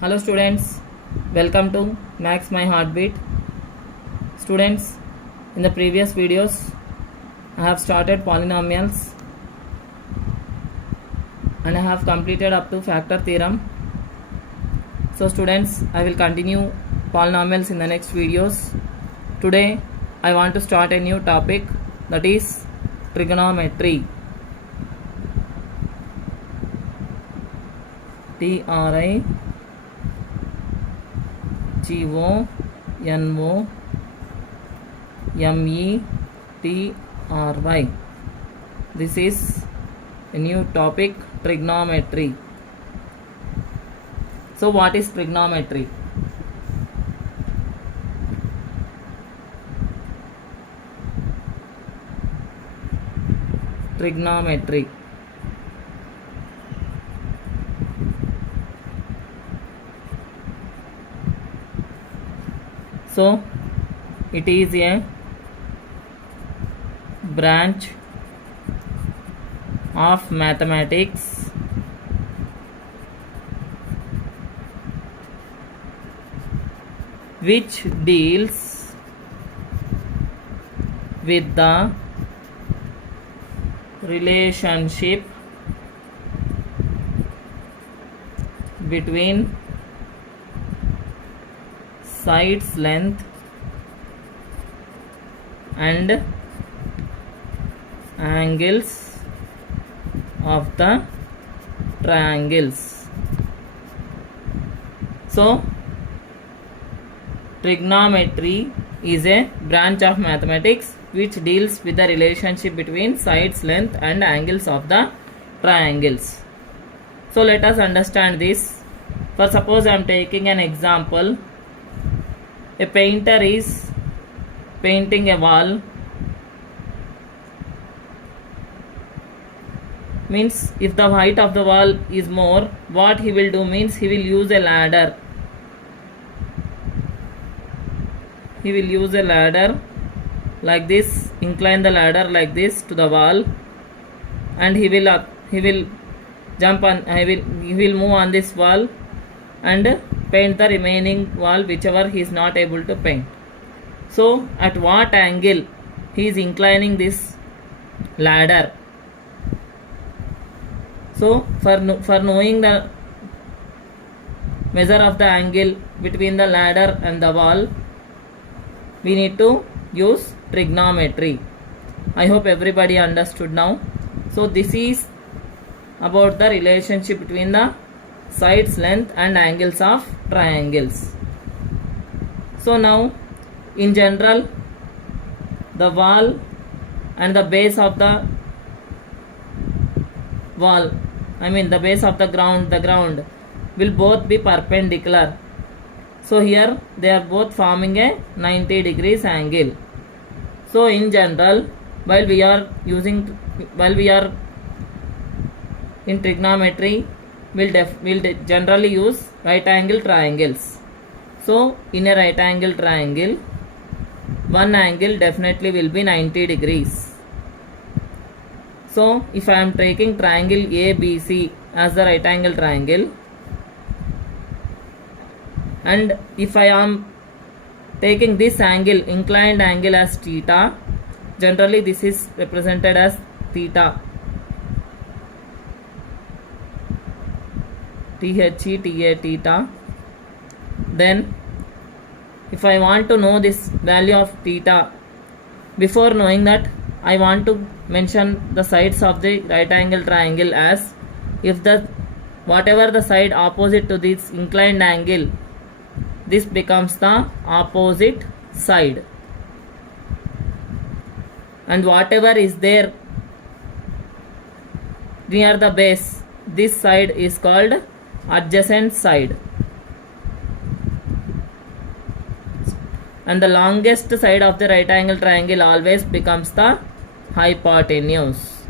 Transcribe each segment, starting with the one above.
Hello students, welcome to Max My Heartbeat. Students, in the previous videos I have started polynomials and I have completed up to factor theorem. So students, I will continue polynomials in the next videos. Today I want to start a new topic, that is trigonometry. TRI GONOMETRY. This is a new topic, trigonometry. So what is trigonometry? Trigonometry. So it is a branch of mathematics which deals with the relationship between sides length and angles of the triangles. So trigonometry is a branch of mathematics which deals with the relationship between sides length and angles of the triangles. So let us understand this. For suppose I am taking an example. A painter is painting a wall. Means if the height of the wall is more, what he will do means he will use a ladder. He will use a ladder like this, incline the ladder like this to the wall, and he will jump on, he will move on this wall and paint the remaining wall whichever he is not able to paint. So at what angle he is inclining this ladder? So for knowing the measure of the angle between the ladder and the wall, we need to use trigonometry. I hope everybody understood now. So this is about the relationship between the sides length and angles of triangles. So now in general, the wall and the base of the wall, the base of the ground will both be perpendicular. So here they are both forming a 90 degrees angle. So in general, while we are in trigonometry, we'll generally use right angle triangles. So in a right angle triangle, one angle definitely will be 90 degrees. So if I am taking triangle ABC as the right angle triangle, and if I am taking this angle, inclined angle, as theta, generally this is represented as theta. Theta. Then if I want to know this value of theta, before knowing that, I want to mention the sides of the right angle triangle as if whatever the side opposite to this inclined angle, this becomes the opposite side, and whatever is there near the base, this side is called adjacent side, and the longest side of the right angle triangle always becomes the hypotenuse.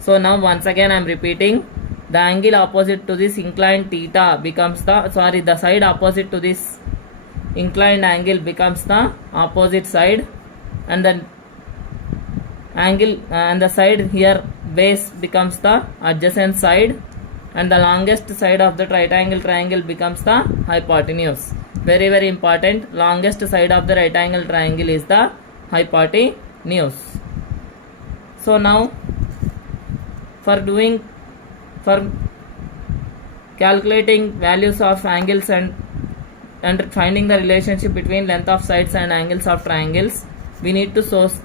So now once again I am repeating, the angle opposite to this inclined theta becomes the side opposite to this inclined angle becomes the opposite side, and the angle and the side here base becomes the adjacent side, and the longest side of the right angle triangle becomes the hypotenuse. Very very important, longest side of the right angle triangle is the hypotenuse. So now for calculating values of angles and finding the relationship between length of sides and angles of triangles, we need to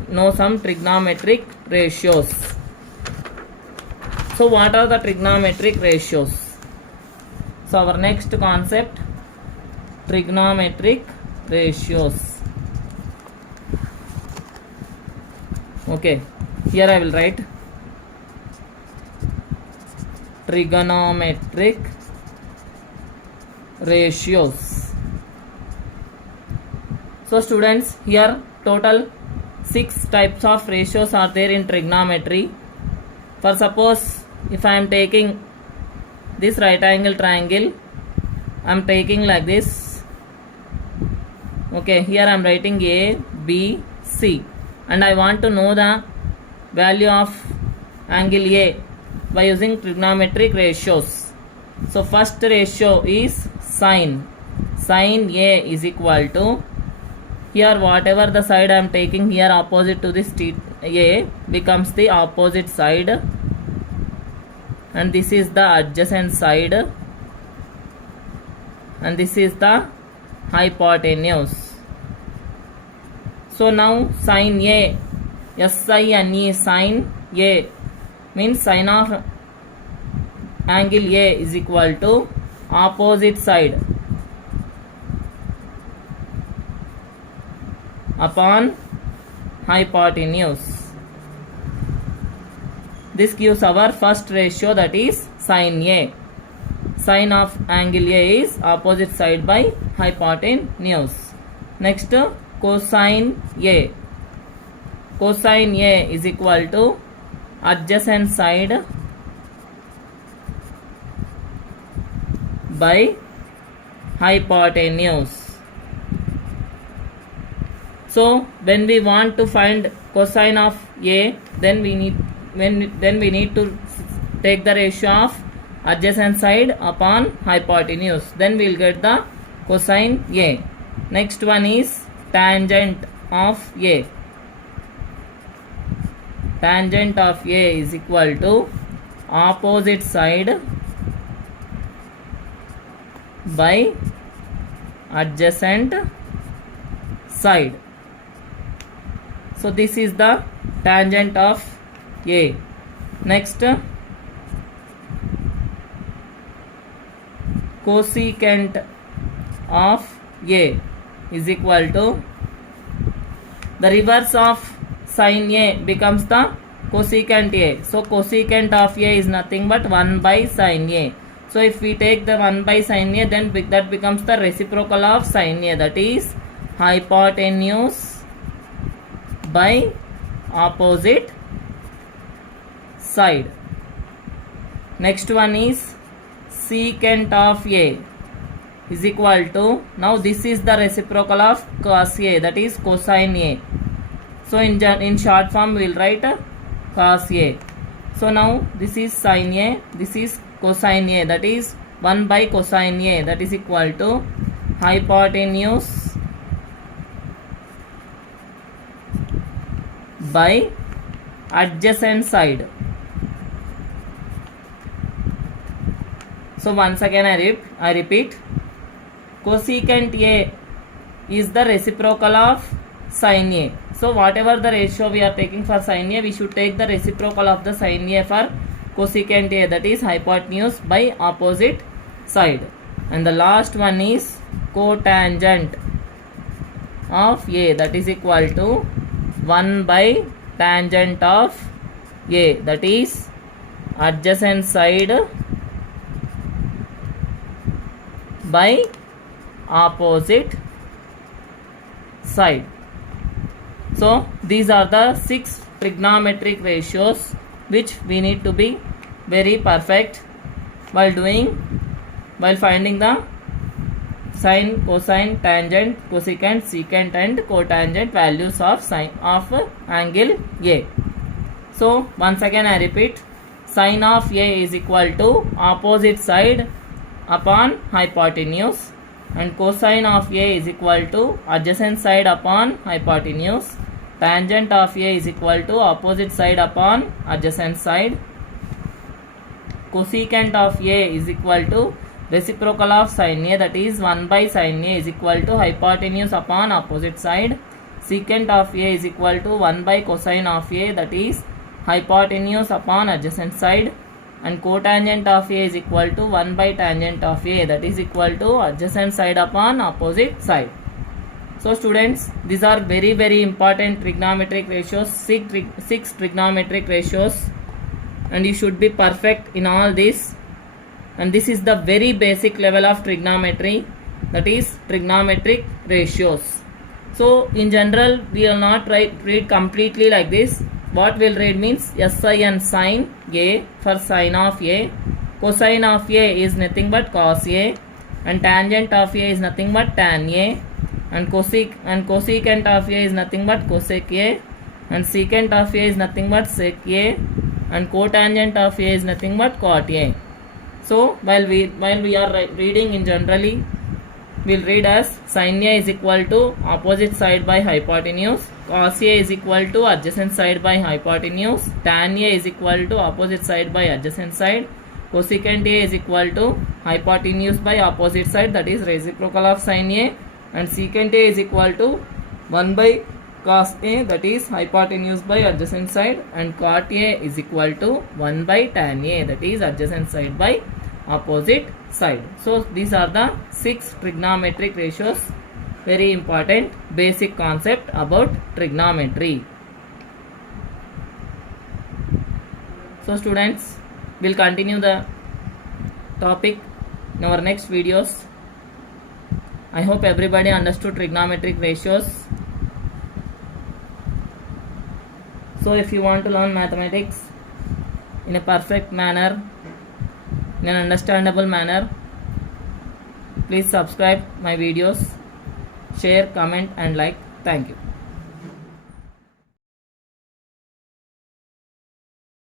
know some trigonometric ratios. So what are the trigonometric ratios? So our next concept, trigonometric ratios. Okay, here I will write trigonometric ratios. So students, here total 6 types of ratios are there in trigonometry. For suppose if I am taking this right angle triangle, I am taking like this. Okay, here I am writing A, B, C, and I want to know the value of angle A by using trigonometric ratios. So first ratio is sine. Sine A is equal to, here whatever the side I am taking here opposite to this A becomes the opposite side, and this is the adjacent side, and this is the hypotenuse. So now sine A, S-I-N-E, sine A means sine of angle A is equal to opposite side upon hypotenuse. This gives our first ratio, that is sine A. Sine of angle A is opposite side by hypotenuse. Next, cosine A. Cosine A is equal to adjacent side by hypotenuse. So when we want to find cosine of A, then we need to take the ratio of adjacent side upon hypotenuse. Then we will get the cosine A. Next one is tangent of A. Tangent of A is equal to opposite side by adjacent side. So this is the tangent of A. Next, cosecant of A is equal to, the reverse of sine A becomes the cosecant A. So cosecant of A is nothing but 1 by sine A. So if we take the 1 by sine A, then that becomes the reciprocal of sine A, that is hypotenuse by opposite side. Next one is secant of A is equal to, now this is the reciprocal of cos A, that is cosine A. So in short form we will write cos A. So now this is sine A, this is cosine A, that is 1 by cosine A, that is equal to hypotenuse by adjacent side. So once again I repeat, cosecant A is the reciprocal of sine A. So whatever the ratio we are taking for sine A, we should take the reciprocal of the sine A for cosecant A, that is hypotenuse by opposite side. And the last one is cotangent of A, that is equal to 1 by tangent of A, that is adjacent side by opposite side. So these are the 6 trigonometric ratios which we need to be very perfect while finding the sine, cosine, tangent, cosecant, secant and cotangent values of sine of angle A. So once again I repeat, sine of A is equal to opposite side upon hypotenuse, and cosine of A is equal to adjacent side upon hypotenuse. Tangent of A is equal to opposite side upon adjacent side. Cosecant of A is equal to reciprocal of sin A, that is 1 by sin A is equal to hypotenuse upon opposite side. Secant of A is equal to 1 by cosine of A, that is hypotenuse upon adjacent side. And cotangent of A is equal to 1 by tangent of A, that is equal to adjacent side upon opposite side. So students, these are very important trigonometric ratios, 6 trigonometric ratios, and you should be perfect in all this. And this is the very basic level of trigonometry, that is trigonometric ratios. So in general we will not read completely like this. What we'll read means sin sine A for sine of A, cosine of A is nothing but cos A, and tangent of A is nothing but tan A, and cosecant of A is nothing but cosec A, and secant of A is nothing but sec A, and cotangent of A is nothing but cot A. So while we are reading in generally, we'll read as sin A is equal to opposite side by hypotenuse, cos A is equal to adjacent side by hypotenuse, tan A is equal to opposite side by adjacent side, cosecant A is equal to hypotenuse by opposite side, that is reciprocal of sin A, and secant A is equal to 1 by cos A, that is hypotenuse by adjacent side, and cot A is equal to 1 by tan A, that is adjacent side by opposite side. So these are the 6 trigonometric ratios, very important basic concept about trigonometry. So students, we'll continue the topic in our next videos. I hope everybody understood trigonometric ratios. So if you want to learn mathematics in a perfect manner, in an understandable manner, please subscribe my videos, share, comment and like. Thank you.